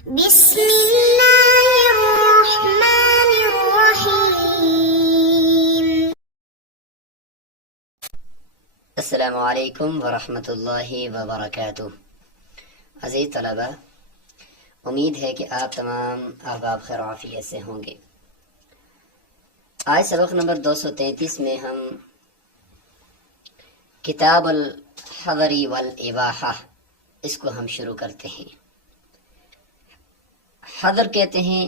بسم اللہ الرحمن الرحیم۔ السلام علیکم ورحمۃ اللہ وبرکاتہ۔ عزیز طلبہ، امید ہے کہ آپ تمام احباب خیر و عافیت سے ہوں گے۔ آج سبق نمبر 233 میں ہم کتاب الحظر والاباحہ اس کو ہم شروع کرتے ہیں۔ حظر کہتے ہیں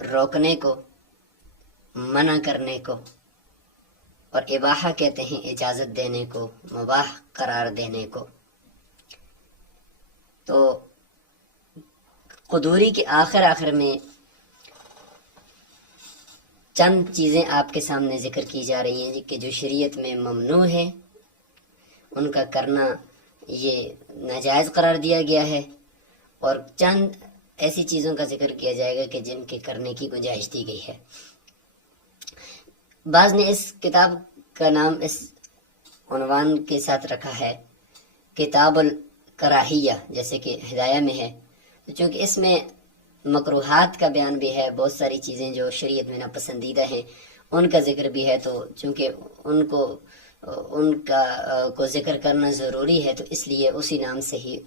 روکنے کو، منع کرنے کو، اور اباحہ کہتے ہیں اجازت دینے کو، مباح قرار دینے کو۔ تو قدوری کے آخر میں چند چیزیں آپ کے سامنے ذکر کی جا رہی ہیں کہ جو شریعت میں ممنوع ہے، ان کا کرنا یہ ناجائز قرار دیا گیا ہے، اور چند ایسی چیزوں کا ذکر کیا جائے گا کہ جن کے کرنے کی گنجائش دی گئی ہے۔ بعض نے اس کتاب کا نام اس عنوان کے ساتھ رکھا ہے کتاب الکراہیہ، جیسے کہ ہدایہ میں ہے، تو چونکہ اس میں مکروہات کا بیان بھی ہے، بہت ساری چیزیں جو شریعت میں ناپسندیدہ ہیں ان کا ذکر بھی ہے، تو چونکہ ان کو ذکر کرنا ضروری ہے، تو اس لیے اسی نام سے ہی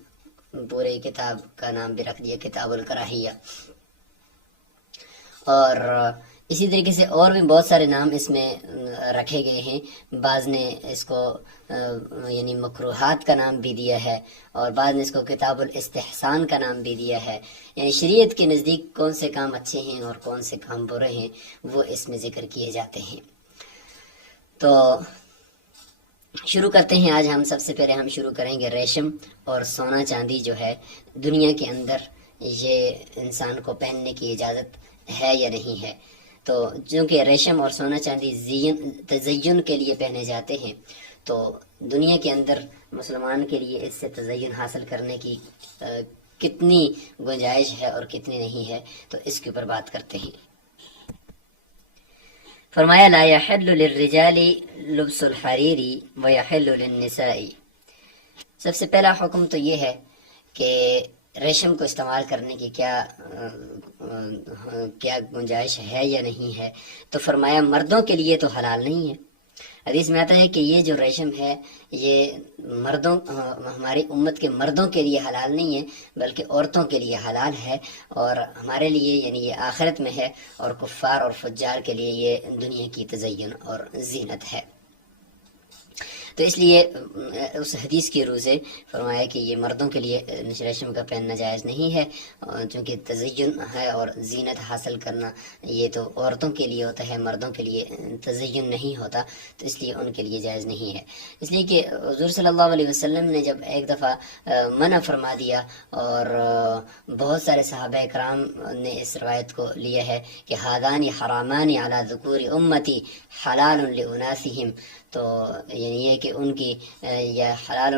پورے کتاب کا نام بھی رکھ دیا کتاب الکراہیہ۔ اور اسی طریقے سے اور بھی بہت سارے نام اس میں رکھے گئے ہیں۔ بعض نے اس کو یعنی مکروہات کا نام بھی دیا ہے، اور بعض نے اس کو کتاب الاستحسان کا نام بھی دیا ہے، یعنی شریعت کے نزدیک کون سے کام اچھے ہیں اور کون سے کام برے ہیں وہ اس میں ذکر کیے جاتے ہیں۔ تو شروع کرتے ہیں۔ آج ہم سب سے پہلے ہم شروع کریں گے ریشم اور سونا چاندی جو ہے دنیا کے اندر یہ انسان کو پہننے کی اجازت ہے یا نہیں ہے۔ تو چونکہ ریشم اور سونا چاندی تزین کے لیے پہنے جاتے ہیں، تو دنیا کے اندر مسلمان کے لیے اس سے تزین حاصل کرنے کی کتنی گنجائش ہے اور کتنی نہیں ہے، تو اس کے اوپر بات کرتے ہیں۔ فرمایا لا يحل للرجال لبس الحریر ويحل للنساء۔ سب سے پہلا حکم تو یہ ہے کہ ریشم کو استعمال کرنے کی کیا گنجائش ہے یا نہیں ہے، تو فرمایا مردوں کے لیے تو حلال نہیں ہے۔ حدیث میں آتا ہے کہ یہ جو ریشم ہے یہ ہماری امت کے مردوں کے لیے حلال نہیں ہے بلکہ عورتوں کے لیے حلال ہے، اور ہمارے لیے یعنی یہ آخرت میں ہے، اور کفار اور فجار کے لیے یہ دنیا کی تزین اور زینت ہے۔ تو اس لیے اس حدیث کی روح سے فرمایا کہ یہ مردوں کے لیے ریشم کا پہننا جائز نہیں ہے، چونکہ تزین ہے اور زینت حاصل کرنا یہ تو عورتوں کے لیے ہوتا ہے، مردوں کے لیے تزین نہیں ہوتا، تو اس لیے ان کے لیے جائز نہیں ہے۔ اس لیے کہ حضور صلی اللہ علیہ وسلم نے جب ایک دفعہ منع فرما دیا، اور بہت سارے صحابہ کرام نے اس روایت کو لیا ہے کہ ہادان حرامان علی ذکور امتی حلال لاناسہم، تو یعنی یہ کہ ان کی یا حلال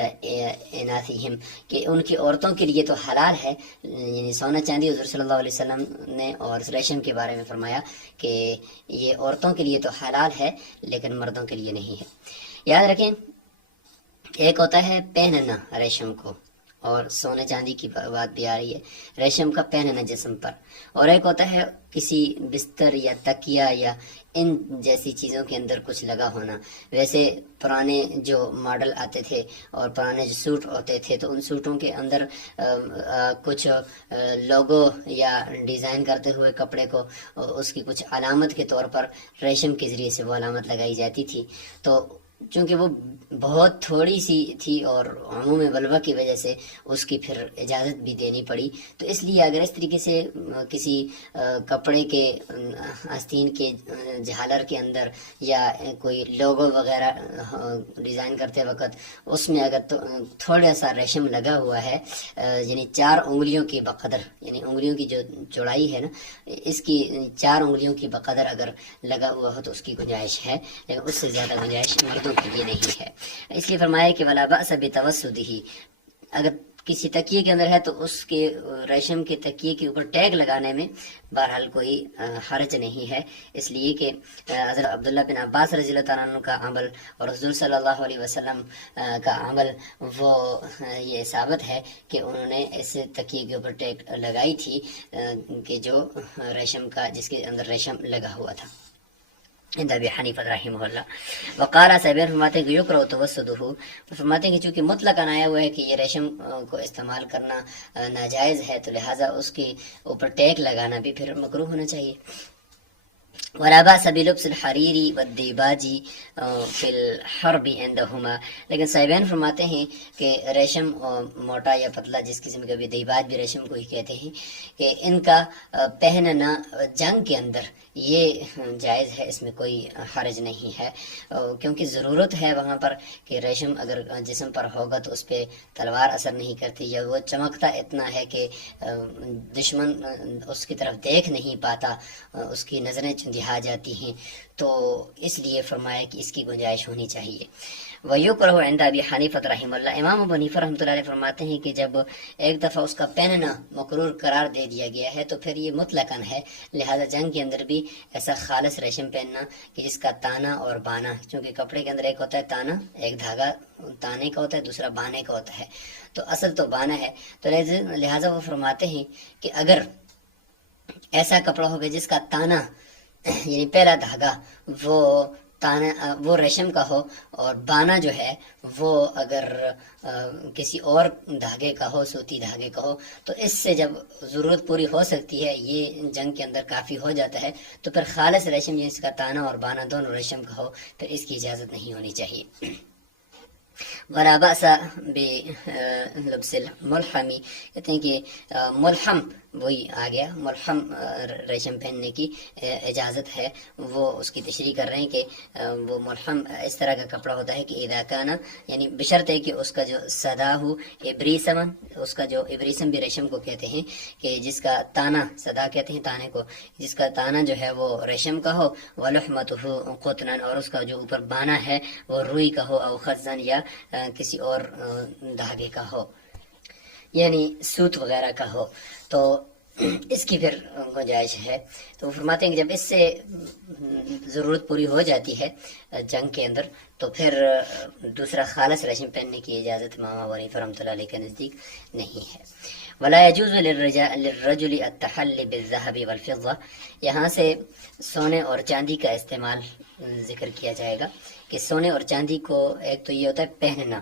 لاناثہم کہ ان کی عورتوں کے لیے تو حلال ہے، یعنی سونا چاندی حضور صلی اللہ علیہ وسلم نے اور ریشم کے بارے میں فرمایا کہ یہ عورتوں کے لیے تو حلال ہے لیکن مردوں کے لیے نہیں ہے۔ یاد رکھیں، ایک ہوتا ہے پہننا ریشم کو، اور سونے چاندی کی بات بھی آ رہی ہے، ریشم کا پہننا جسم پر، اور ایک ہوتا ہے کسی بستر یا تکیہ یا ان جیسی چیزوں کے اندر کچھ لگا ہونا۔ ویسے پرانے جو ماڈل آتے تھے اور پرانے جو سوٹ ہوتے تھے تو ان سوٹوں کے اندر کچھ لوگو یا ڈیزائن کرتے ہوئے کپڑے کو اس کی کچھ علامت کے طور پر ریشم کے ذریعے سے وہ علامت لگائی جاتی تھی، تو چونکہ وہ بہت تھوڑی سی تھی اور عموم بلوہ کی وجہ سے اس کی پھر اجازت بھی دینی پڑی، تو اس لیے اگر اس طریقے سے کسی کپڑے کے آستین کے جھالر کے اندر یا کوئی لوگو وغیرہ ڈیزائن کرتے وقت اس میں اگر تھوڑا سا ریشم لگا ہوا ہے، یعنی 4 انگلیوں کی بقدر، یعنی انگلیوں کی جو چوڑائی ہے نا، اس کی 4 انگلیوں کی بقدر اگر لگا ہوا ہو تو اس کی گنجائش ہے، لیکن اس سے زیادہ گنجائش مردوں کے لیے نہیں ہے۔ اس لیے فرمایا کہ ولا بأس بتوسدہ، اگر کسی تکیے کے اندر ہے تو اس کے ریشم کے تکیے کے اوپر ٹیگ لگانے میں بہرحال کوئی حرج نہیں ہے، اس لیے کہ حضرت عبداللہ بن عباس رضی اللہ تعالیٰ عنہ کا عمل اور حضور صلی اللہ علیہ وسلم کا عمل وہ یہ ثابت ہے کہ انہوں نے اس تکیے کے اوپر ٹیگ لگائی تھی کہ جو ریشم کا، جس کے اندر ریشم لگا ہوا تھا۔ عند ابی حنیفہ رحمہ اللہ وقال سیبین فرماتے ہیں کہ یکرہ توسدہ، فرماتے ہیں کہ چونکہ مطلق آیا ہوا ہے کہ یہ ریشم کو استعمال کرنا ناجائز ہے، تو لہٰذا اس کے اوپر ٹیگ لگانا بھی پھر مکروہ ہونا چاہیے۔ ولا بأس بلبس الحرير والديباج في الحرب عندهما، لیکن صاحبین فرماتے ہیں کہ ریشم موٹا یا پتلا، جس قسم کا بھی دیباج بھی ریشم کو ہی کہتے ہیں، کہ ان کا پہننا جنگ کے اندر یہ جائز ہے، اس میں کوئی حرج نہیں ہے، کیونکہ ضرورت ہے وہاں پر کہ ریشم اگر جسم پر ہوگا تو اس پہ تلوار اثر نہیں کرتی، یا وہ چمکتا اتنا ہے کہ دشمن اس کی طرف دیکھ نہیں پاتا، اس کی نظریں چندھا جاتی ہیں، تو اس لیے فرمایا کہ اس کی گنجائش ہونی چاہیے۔ وَيُكْرَهُ عِنْدَ أَبِي حَنِيفَةَ رحمہ اللہ، امام ابو حنیفہ رحمۃ اللہ علیہ فرماتے ہیں کہ جب ایک دفعہ اس کا پہننا مقرور قرار دے دیا گیا ہے تو پھر یہ مطلقاً ہے، لہذا جنگ کے اندر بھی ایسا خالص ریشم پہننا کہ جس کا تانا اور بانا، چونکہ کپڑے کے اندر ایک ہوتا ہے تانا، ایک دھاگا تانے کا ہوتا ہے، دوسرا بانے کا ہوتا ہے، تو اصل تو بانا ہے، تو لہذا وہ فرماتے ہیں کہ اگر ایسا کپڑا ہوگا جس کا تانا یعنی پہلا دھاگا وہ ریشم کا ہو، اور بانا جو ہے وہ اگر کسی اور دھاگے کا ہو، سوتی دھاگے کا ہو، تو اس سے جب ضرورت پوری ہو سکتی ہے، یہ جنگ کے اندر کافی ہو جاتا ہے، تو پھر خالص ریشم جس کا تانا اور بانا دونوں ریشم کا ہو، پھر اس کی اجازت نہیں ہونی چاہیے۔ ولا بأس بلبس الملحم، کہتے ہیں کہ ملحم وہی آ گیا، ملحم ریشم پہننے کی اجازت ہے، وہ اس کی تشریح کر رہے ہیں کہ وہ ملحم اس طرح کا کپڑا ہوتا ہے کہ اذا کان، یعنی بشرط ہے کہ اس کا جو صدا ہو ابریسم، اس کا جو ابریسم بھی ریشم کو کہتے ہیں، کہ جس کا تانا، صدا کہتے ہیں تانے کو، جس کا تانا جو ہے وہ ریشم کا ہو، ولحمته قطنا، اور اس کا جو اوپر بانا ہے وہ روئی کا ہو، او خزن، یا کسی اور دھاگے کا ہو، یعنی سوت وغیرہ کا ہو، تو اس کی پھر گنجائش ہے۔ تو وہ فرماتے ہیں کہ جب اس سے ضرورت پوری ہو جاتی ہے جنگ کے اندر، تو پھر دوسرا خالص ریشم پہننے کی اجازت امام ابو حنیفہ رحمۃ اللہ علیہ کے نزدیک نہیں ہے۔ ولا يجوز للرجل التحلي بالذهب والفضة، یہاں سے سونے اور چاندی کا استعمال ذکر کیا جائے گا کہ سونے اور چاندی کو ایک تو یہ ہوتا ہے پہننا،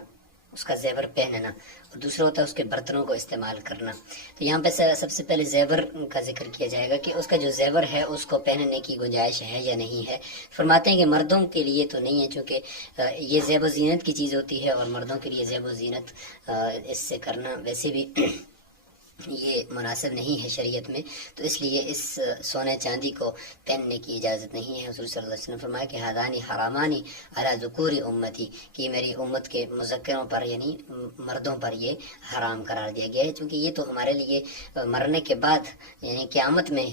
اس کا زیور پہننا، اور دوسرا ہوتا ہے اس کے برتنوں کو استعمال کرنا۔ تو یہاں پہ سب سے پہلے زیور کا ذکر کیا جائے گا کہ اس کا جو زیور ہے اس کو پہننے کی گنجائش ہے یا نہیں ہے۔ فرماتے ہیں کہ مردوں کے لیے تو نہیں ہے، چونکہ یہ زیب و زینت کی چیز ہوتی ہے، اور مردوں کے لیے زیب و زینت اس سے کرنا ویسے بھی یہ مناسب نہیں ہے شریعت میں، تو اس لیے اس سونے چاندی کو پہننے کی اجازت نہیں ہے۔ حضور صلی اللہ علیہ وسلم نے فرمایا کہ ہادانی حرامانی علی ذکور امتی، کہ میری امت کے مذکروں پر یعنی مردوں پر یہ حرام قرار دیا گیا ہے، چونکہ یہ تو ہمارے لیے مرنے کے بعد یعنی قیامت میں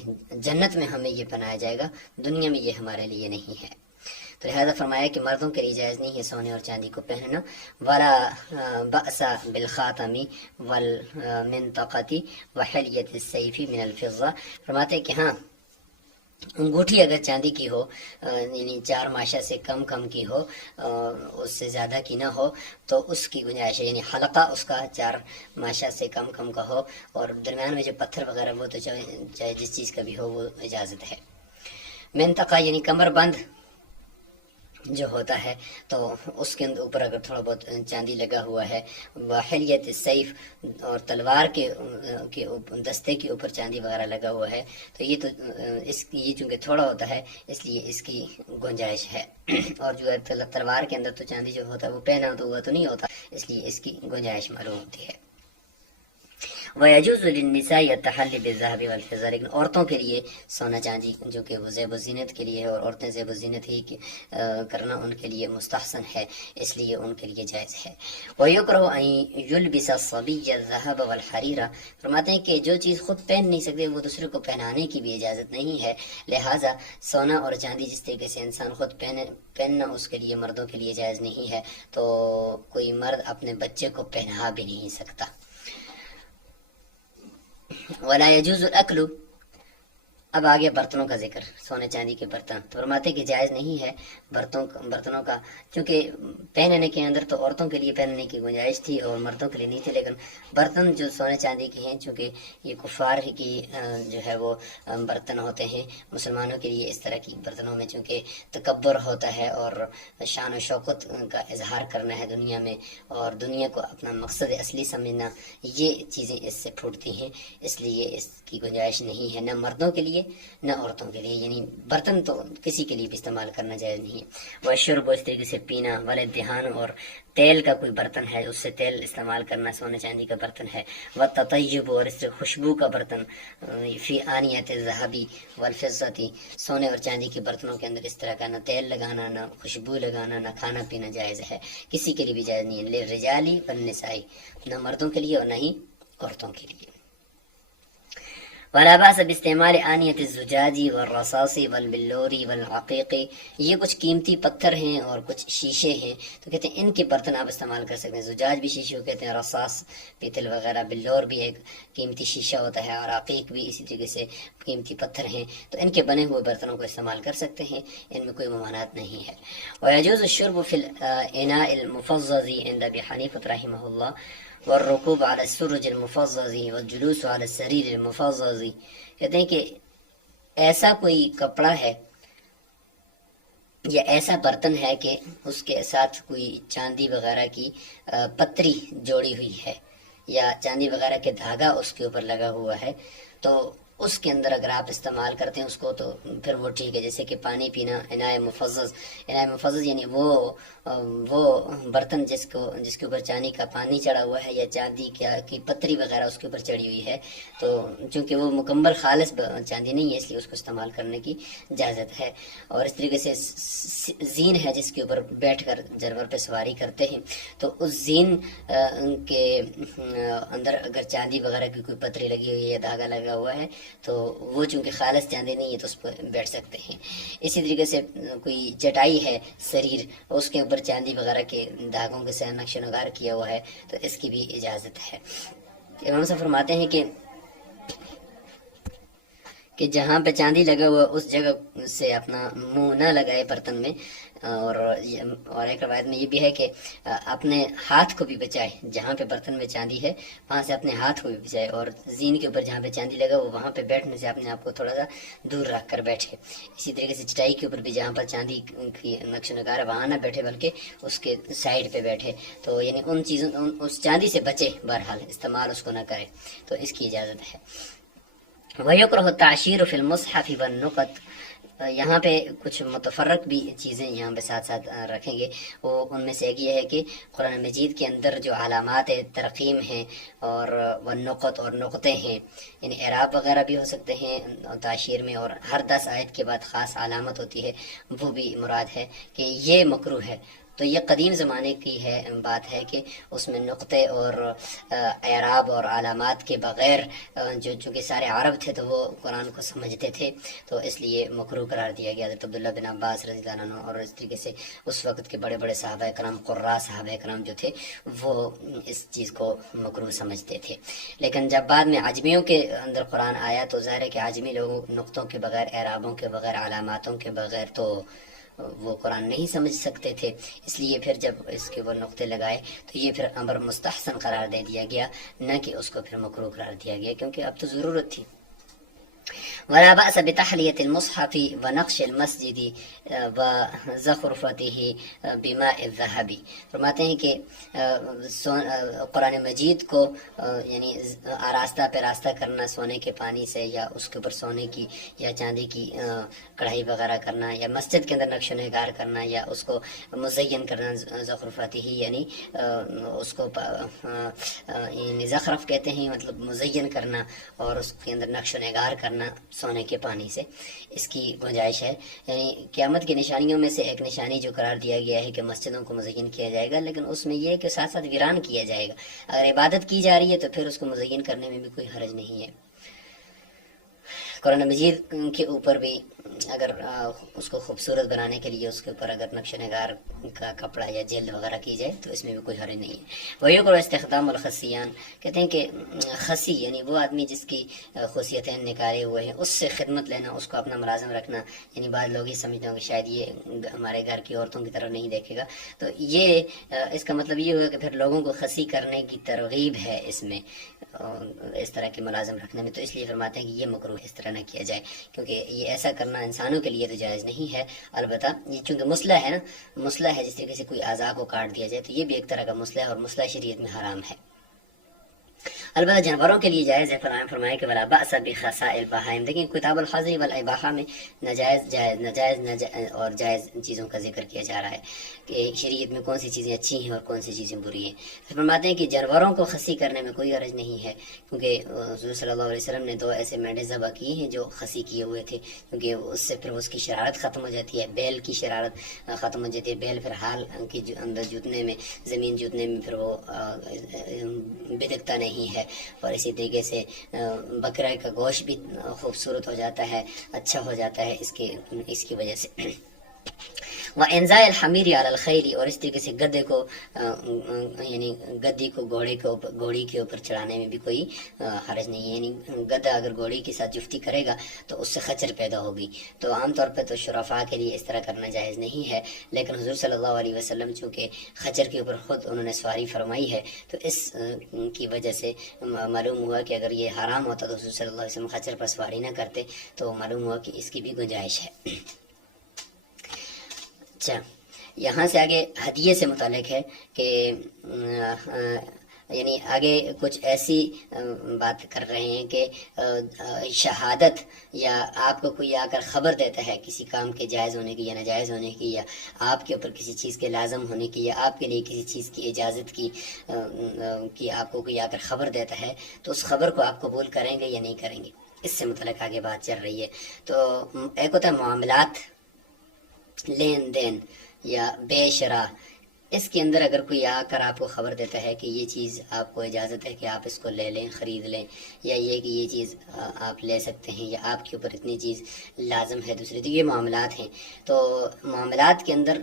جنت میں ہمیں یہ بنایا جائے گا، دنیا میں یہ ہمارے لیے نہیں ہے۔ تو لہذا فرمایا کہ مردوں کے لیے جائز نہیں ہے سونے اور چاندی کو پہننا۔ ولا بأس بالخاتم والمنطقة وحلیة السیف من الفضة، فرماتے ہیں کہ ہاں انگوٹھی اگر چاندی کی ہو، یعنی 4 ماشا سے کم کی ہو، اس سے زیادہ کی نہ ہو، تو اس کی گنجائش ہے، یعنی حلقہ اس کا 4 ماشا سے کم کا ہو، اور درمیان میں جو پتھر وغیرہ وہ تو چاہے جس چیز کا بھی ہو وہ اجازت ہے۔ منطقہ یعنی کمر بند جو ہوتا ہے، تو اس کے اوپر اگر تھوڑا بہت چاندی لگا ہوا ہے، وحلیت السیف، اور تلوار کے دستے کے اوپر چاندی وغیرہ لگا ہوا ہے، تو یہ چونکہ تھوڑا ہوتا ہے اس لیے اس کی گنجائش ہے، اور جو ہے تلوار کے اندر تو چاندی جو ہوتا ہے وہ پہنا تو ہوا تو نہیں ہوتا، اس لیے اس کی گنجائش معلوم ہوتی ہے۔ وَيَجُوزُ لِلنِّسَاءِ التَّحَلِّي بِالذَّهَبِ وَالْفِضَّةِ، لیکن عورتوں کے لیے سونا چاندی جو کہ وہ زیب و زینت کے لیے ہے، اور عورتیں زیب و زینت ہی کرنا ان کے لیے مستحسن ہے، اس لیے ان کے لیے جائز ہے۔ وَيُكْرَهُ أَن يُلْبِسَ الصَّبِيَّ الذَّهَبَ وَالْحَرِيرَ، فرماتے ہیں کہ جو چیز خود پہن نہیں سکتے وہ دوسرے کو پہنانے کی بھی اجازت نہیں ہے، لہٰذا سونا اور چاندی جس طریقے سے انسان خود پہننا اس کے لیے مردوں کے لیے جائز نہیں ہے، تو کوئی مرد اپنے بچے کو پہنا بھی نہیں سکتا۔ ولا يجوز الاكل. اب آگے برتنوں کا ذکر، سونے چاندی کے برتن، تو فرماتے کہ جائز نہیں ہے برتنوں کا، چونکہ پہننے کے اندر تو عورتوں کے لیے پہننے کی گنجائش تھی اور مردوں کے لیے نہیں تھی، لیکن برتن جو سونے چاندی کے ہیں، چونکہ یہ کفار کی جو ہے وہ برتن ہوتے ہیں، مسلمانوں کے لیے اس طرح کی برتنوں میں چونکہ تکبر ہوتا ہے اور شان و شوکت کا اظہار کرنا ہے دنیا میں، اور دنیا کو اپنا مقصد اصلی سمجھنا، یہ چیزیں اس سے پھوٹتی ہیں، اس لیے اس کی گنجائش نہیں ہے، نہ مردوں کے لیے نہ عورتوں کے لیے، یعنی برتن تو کسی کے لیے بھی استعمال کرنا جائز نہیں ہے۔ وہ شرب، اس طریقے سے پینا، والے دہان، اور تیل کا کوئی برتن ہے اس سے تیل استعمال کرنا سونے چاندی کا برتن ہے، وہ تطیب، اور اس سے خوشبو کا برتن، فی آنیت الذہبی والفضۃ، سونے اور چاندی کے برتنوں کے اندر اس طرح کا نہ تیل لگانا، نہ خوشبو لگانا، نہ کھانا پینا جائز ہے، کسی کے لیے بھی جائز نہیں ہے، للرجال والنساء، نہ مردوں کے لیے اور نہ ہی عورتوں کے لیے۔ ولا باس باستعمال آنیت الزجاج والرصاص والبلور والعقیق، یہ کچھ قیمتی پتھر ہیں اور کچھ شیشے ہیں، تو کہتے ہیں ان کے برتن آپ استعمال کر سکتے ہیں، زجاج بھی شیشے کو کہتے ہیں، رصاص پیتل وغیرہ، بلور بھی ایک قیمتی شیشہ ہوتا ہے، اور عقیق بھی اسی طریقے سے قیمتی پتھر ہیں، تو ان کے بنے ہوئے برتنوں کو استعمال کر سکتے ہیں، ان میں کوئی ممانعت نہیں ہے۔ ويجوز الشرب في الإناء المفضض عند أبي حنيفة رحمه الله، والركوب على السرج المفضض والجلوس على السرير المفضض، کہتے ہیں کہ ایسا کوئی کپڑا ہے یا ایسا برتن ہے کہ اس کے ساتھ کوئی چاندی وغیرہ کی پتری جوڑی ہوئی ہے یا چاندی وغیرہ کے دھاگا اس کے اوپر لگا ہوا ہے، تو اس کے اندر اگر آپ استعمال کرتے ہیں اس کو تو پھر وہ ٹھیک ہے، جیسے کہ پانی پینا، انائے مفضض یعنی وہ برتن جس کے اوپر چاندی کا پانی چڑھا ہوا ہے یا چاندی کی پتری وغیرہ اس کے اوپر چڑھی ہوئی ہے، تو چونکہ وہ مکمل خالص چاندی نہیں ہے اس لیے اس کو استعمال کرنے کی اجازت ہے۔ اور اس طریقے سے زین ہے جس کے اوپر بیٹھ کر جانور پہ سواری کرتے ہیں، تو اس زین کے اندر اگر چاندی وغیرہ کی کوئی پتری لگی ہوئی ہے یا دھاگا لگا ہوا ہے تو وہ چونکہ خالص چاندی نہیں ہے تو اس پر بیٹھ سکتے ہیں۔ اسی طریقے سے کوئی چٹائی ہے سریر، اس کے اوپر چاندی وغیرہ کے دھاگوں کے ساتھ نقش و نگار کیا ہوا ہے تو اس کی بھی اجازت ہے۔ امام صاحب فرماتے ہیں کہ جہاں پہ چاندی لگا ہوا اس جگہ سے اپنا منہ نہ لگائے برتن میں، اور ایک روایت میں یہ بھی ہے کہ اپنے ہاتھ کو بھی بچائے، جہاں پہ برتن میں چاندی ہے وہاں سے اپنے ہاتھ کو بھی بچائے، اور زین کے اوپر جہاں پہ چاندی لگا وہ وہاں پہ بیٹھنے سے اپنے آپ کو تھوڑا سا دور رکھ کر بیٹھے۔ اسی طریقے سے چٹائی کے اوپر بھی جہاں پر چاندی کی نقش و نگار ہے وہاں نہ بیٹھے بلکہ اس کے سائڈ پہ بیٹھے، تو یعنی ان چیزوں اس چاندی سے بچے، بہرحال استعمال اس کو نہ کرے، تو اس کی اجازت ہے۔ وَيُكْرَهُ التَّعْشِيرُ فِي الْمُصْحَفِ وَالنُّقَطِ، یہاں پہ کچھ متفرق بھی چیزیں یہاں پہ ساتھ ساتھ رکھیں گے، وہ ان میں سے ایک یہ ہے کہ قرآن مجید کے اندر جو علامات ترقیم ہیں اور والنقط اور نقطے ہیں، یعنی اعراب وغیرہ بھی ہو سکتے ہیں تعشیر میں، اور ہر 10 آیت کے بعد خاص علامت ہوتی ہے، وہ بھی مراد ہے کہ یہ مکروہ ہے۔ تو یہ قدیم زمانے کی بات ہے کہ اس میں نقطے اور اعراب اور علامات کے بغیر جو چونکہ سارے عرب تھے تو وہ قرآن کو سمجھتے تھے، تو اس لیے مکروہ قرار دیا گیا۔ حضرت عبداللہ بن عباس رضی اللہ عنہ اور اس طریقے سے اس وقت کے بڑے بڑے صحابہ کرام، قراء صحابہ کرام جو تھے وہ اس چیز کو مکروہ سمجھتے تھے۔ لیکن جب بعد میں عجمیوں کے اندر قرآن آیا تو ظاہر ہے کہ عجمی لوگوں نقطوں کے بغیر، اعرابوں کے بغیر، علاماتوں کے بغیر تو وہ قرآن نہیں سمجھ سکتے تھے، اس لیے پھر جب اس کے وہ نقطے لگائے تو یہ پھر امر مستحسن قرار دے دیا گیا، نہ کہ اس کو پھر مکروہ قرار دیا گیا، کیونکہ اب تو ضرورت تھی۔ ولا بأس بتحلیة المصحف ونقش المسجد وزخرفته بماء الذهب، فرماتے ہیں کہ قرآن مجید کو یعنی آراستہ پہ راستہ کرنا سونے کے پانی سے، یا اس کے اوپر سونے کی یا چاندی کی کڑھائی وغیرہ کرنا، یا مسجد کے اندر نقش و نگار کرنا، یا اس کو مزین کرنا، زخرفته یعنی اس کو یعنی زخرف کہتے ہیں، مطلب مزین کرنا، اور اس کے اندر نقش و نگار کرنا سونے کے پانی سے، اس کی گنجائش ہے۔ یعنی قیامت کی نشانیوں میں سے ایک نشانی جو قرار دیا گیا ہے کہ مسجدوں کو مزین کیا جائے گا، لیکن اس میں یہ ہے کہ ساتھ ساتھ ویران کیا جائے گا۔ اگر عبادت کی جا رہی ہے تو پھر اس کو مزین کرنے میں بھی کوئی حرج نہیں ہے۔ قرآن مجید کے اوپر بھی اگر اس کو خوبصورت بنانے کے لیے اس کے اوپر اگر نقش نگار کا کپڑا یا جلد وغیرہ کی جائے تو اس میں بھی کوئی حرج نہیں ہے. وہی کو استخدام الخصیان کہتے ہیں کہ خصی یعنی وہ آدمی جس کی خصیتیں نکالے ہوئے ہیں اس سے خدمت لینا، اس کو اپنا ملازم رکھنا. یعنی بعض لوگ یہ سمجھتے ہوں کہ شاید یہ ہمارے گھر کی عورتوں کی طرف نہیں دیکھے گا، تو یہ اس کا مطلب یہ ہوا کہ پھر لوگوں کو خصی کرنے کی ترغیب ہے اس میں، اس طرح کے ملازم رکھنے میں. تو اس لیے فرماتے ہیں کہ یہ مکروہ اس طرح نہ کیا جائے، کیونکہ یہ ایسا کرنا انسانوں کے لیے تو جائز نہیں ہے. البتہ یہ چونکہ مسلح ہے نا، مسلح ہے، جس طریقے سے کوئی اعضاء کو کاٹ دیا جائے تو یہ بھی ایک طرح کا مسلح ہے، اور مسلح شریعت میں حرام ہے. البتہ جانوروں کے لیے جائز ہے. فرمایا کہ ولا باس بخصاء البہائم. دیکھیں کتاب الحظر والاباحہ میں ناجائز اور جائز چیزوں کا ذکر کیا جا رہا ہے کہ شریعت میں کون سی چیزیں اچھی ہیں اور کون سی چیزیں بری ہیں. فرماتے ہیں کہ جانوروں کو خصی کرنے میں کوئی حرج نہیں ہے، کیونکہ حضور صلی اللہ علیہ وسلم نے 2 ایسے مینڈے ذبح کیے ہیں جو خصی کیے ہوئے تھے، کیونکہ اس سے پھر اس کی شرارت ختم ہو جاتی ہے، بیل کی شرارت ختم ہو جاتی ہے. بیل پھر حال کے اندر جوتنے میں، زمین جوتنے میں پھر وہ بدکتا نہیں ہے. اور اسی طریقے سے بکرے کا گوشت بھی خوبصورت ہو جاتا ہے، اچھا ہو جاتا ہے اس کی وجہ سے. وَإِنزَاءِ الْحَمِيرِ عَلَى الْخَيْلِ. اور اس طریقے سے گدے کو یعنی گدی کو گھوڑی کے اوپر چڑھانے میں بھی کوئی حرج نہیں ہے. یعنی گدھا اگر گھوڑی کے ساتھ جفتی کرے گا تو اس سے خچر پیدا ہوگی. تو عام طور پہ تو شرفاء کے لیے اس طرح کرنا جائز نہیں ہے، لیکن حضور صلی اللہ علیہ وسلم چونکہ خچر کے اوپر خود انہوں نے سواری فرمائی ہے، تو اس کی وجہ سے معلوم ہوا کہ اگر یہ حرام ہوتا تو حضور صلی اللہ علیہ وسلم خچر پر سواری نہ کرتے. تو معلوم ہوا کہ اس کی بھی گنجائش ہے. اچھا، یہاں سے آگے ہدیے سے متعلق ہے کہ یعنی آگے کچھ ایسی بات کر رہے ہیں کہ شہادت یا آپ کو کوئی آ کر خبر دیتا ہے کسی کام کے جائز ہونے کی یا ناجائز ہونے کی، یا آپ کے اوپر کسی چیز کے لازم ہونے کی، یا آپ کے لیے کسی چیز کی اجازت کی آپ کو کوئی آ کر خبر دیتا ہے، تو اس خبر کو آپ قبول کریں گے یا نہیں کریں گے. اس سے متعلق آگے بات چل رہی ہے. تو ایک ہوتا ہے معاملات، لین دین یا بے شرح. اس کے اندر اگر کوئی آ کر آپ کو خبر دیتا ہے کہ یہ چیز آپ کو اجازت ہے کہ آپ اس کو لے لیں، خرید لیں، یا یہ کہ یہ چیز آپ لے سکتے ہیں، یا آپ کے اوپر اتنی چیز لازم ہے دوسری، تو یہ معاملات ہیں. تو معاملات کے اندر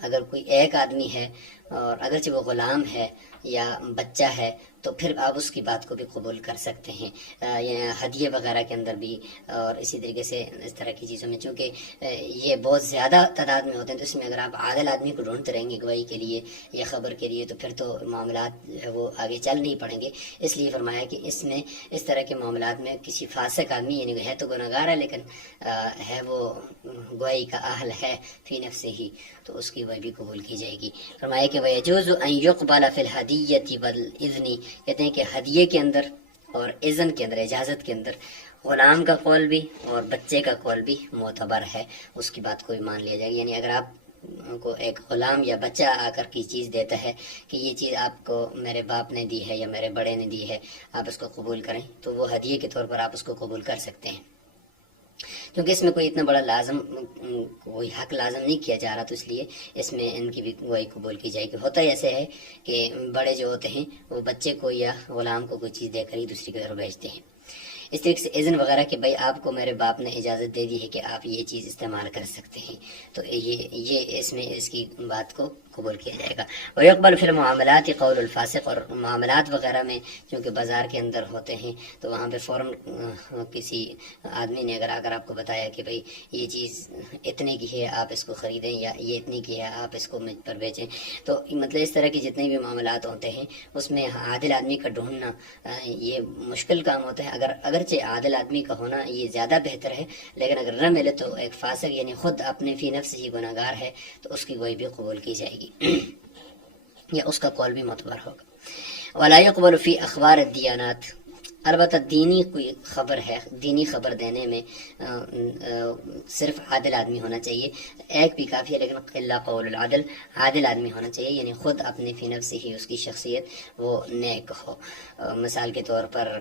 اگر کوئی ایک آدمی ہے اور اگرچہ وہ غلام ہے یا بچہ ہے تو پھر آپ اس کی بات کو بھی قبول کر سکتے ہیں. ہدیے وغیرہ کے اندر بھی، اور اسی طریقے سے اس طرح کی چیزوں میں چونکہ یہ بہت زیادہ تعداد میں ہوتے ہیں، تو اس میں اگر آپ عادل آدمی کو ڈھونڈتے رہیں گے گواہی کے لیے یا خبر کے لیے، تو پھر تو معاملات وہ آگے چل نہیں پڑیں گے. اس لیے فرمایا کہ اس میں اس طرح کے معاملات میں کسی فاسق آدمی، یعنی ہے تو گناہگار ہے لیکن ہے وہ گواہی کا اہل ہے فی نفسہ ہی، تو اس کی گواہی بھی قبول کی جائے گی. فرمایا کہ وَيَجُوزُ أَن يُقْبَلَ فِي الْهَدِيَّةِ وَالْإِذْنِ. کہتے ہیں کہ ہدیے کے اندر اور اذن کے اندر، اجازت کے اندر، غلام کا قول بھی اور بچے کا قول بھی معتبر ہے، اس کی بات کو بھی مان لیا جائے گا. یعنی اگر آپ کو ایک غلام یا بچہ آ کر کی چیز دیتا ہے کہ یہ چیز آپ کو میرے باپ نے دی ہے یا میرے بڑے نے دی ہے، آپ اس کو قبول کریں، تو وہ ہدیے کے طور پر آپ اس کو قبول کر سکتے ہیں. کیونکہ اس میں کوئی اتنا بڑا کوئی حق لازم نہیں کیا جا رہا، تو اس لیے اس میں ان کی بھی گواہی قبول کی جائے گی. ہوتا ہی ایسے ہے کہ بڑے جو ہوتے ہیں وہ بچے کو یا غلام کو کوئی چیز دے کر ہی دوسری کی طرف بھیجتے ہیں. اس طریقے سے اذن وغیرہ کہ بھائی آپ کو میرے باپ نے اجازت دے دی ہے کہ آپ یہ چیز استعمال کر سکتے ہیں، تو یہ اس میں اس کی بات کو قبول کیا جائے گا. وَيُقْبَلُ فِي الْمُعَامَلَاتِ قَوْلُ الْفَاسِقِ. اور معاملات وغیرہ میں چونکہ بازار کے اندر ہوتے ہیں تو وہاں پہ فوراً کسی آدمی نے اگر آ کر آپ کو بتایا کہ بھئی یہ چیز اتنے کی ہے آپ اس کو خریدیں، یا یہ اتنی کی ہے آپ اس کو مجھ پر بیچیں، تو مطلب اس طرح کے جتنے بھی معاملات ہوتے ہیں اس میں عادل آدمی کا ڈھونڈنا یہ مشکل کام ہوتا ہے. اگرچہ عادل آدمی کا ہونا یہ زیادہ بہتر ہے، لیکن اگر نہ ملے تو ایک فاسق یعنی خود اپنے فی نفس ہی گناہگار ہے تو اس کی گواہی بھی قبول کی جائے گی یا اس کا قول بھی معتبر ہوگا. وَلَا يُقْبَلُ فِي أَخْبَارِ الدِّيَانَاتِ. البتہ دینی کوئی خبر ہے، دینی خبر دینے میں صرف عادل آدمی ہونا چاہیے. ایک بھی کافی ہے لیکن الا قول العدل، عادل آدمی ہونا چاہیے، یعنی خود اپنے فی نفس ہی اس کی شخصیت وہ نیک ہو. مثال کے طور پر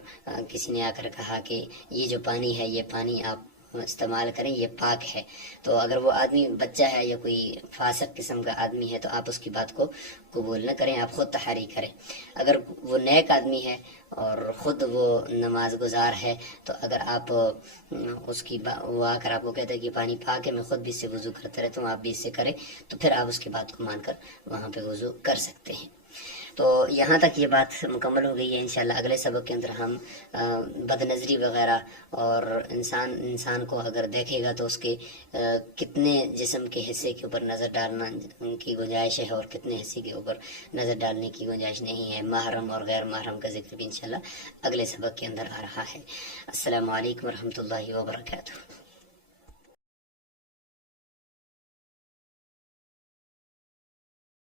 کسی نے آ کر کہا کہ یہ جو پانی ہے یہ پانی آپ استعمال کریں یہ پاک ہے. تو اگر وہ آدمی بچہ ہے یا کوئی فاسق قسم کا آدمی ہے تو آپ اس کی بات کو قبول نہ کریں, آپ خود تحری کریں. اگر وہ نیک آدمی ہے اور خود وہ نماز گزار ہے تو اگر آپ اس کی وہ آ کر آپ کو کہتے ہیں کہ پانی پاک ہے, میں خود بھی اس سے وضو کرتا رہتا ہوں, آپ بھی اس سے کریں, تو پھر آپ اس کی بات کو مان کر وہاں پہ وضو کر سکتے ہیں. تو یہاں تک یہ بات مکمل ہو گئی ہے. انشاءاللہ اگلے سبق کے اندر ہم بد نظری وغیرہ اور انسان کو اگر دیکھے گا تو اس کے کتنے جسم کے حصے کے اوپر نظر ڈالنا کی گنجائش ہے اور کتنے حصے کے اوپر نظر ڈالنے کی گنجائش نہیں ہے, محرم اور غیر محرم کا ذکر بھی انشاءاللہ اگلے سبق کے اندر آ رہا ہے. السلام علیکم ورحمۃ اللہ وبرکاتہ.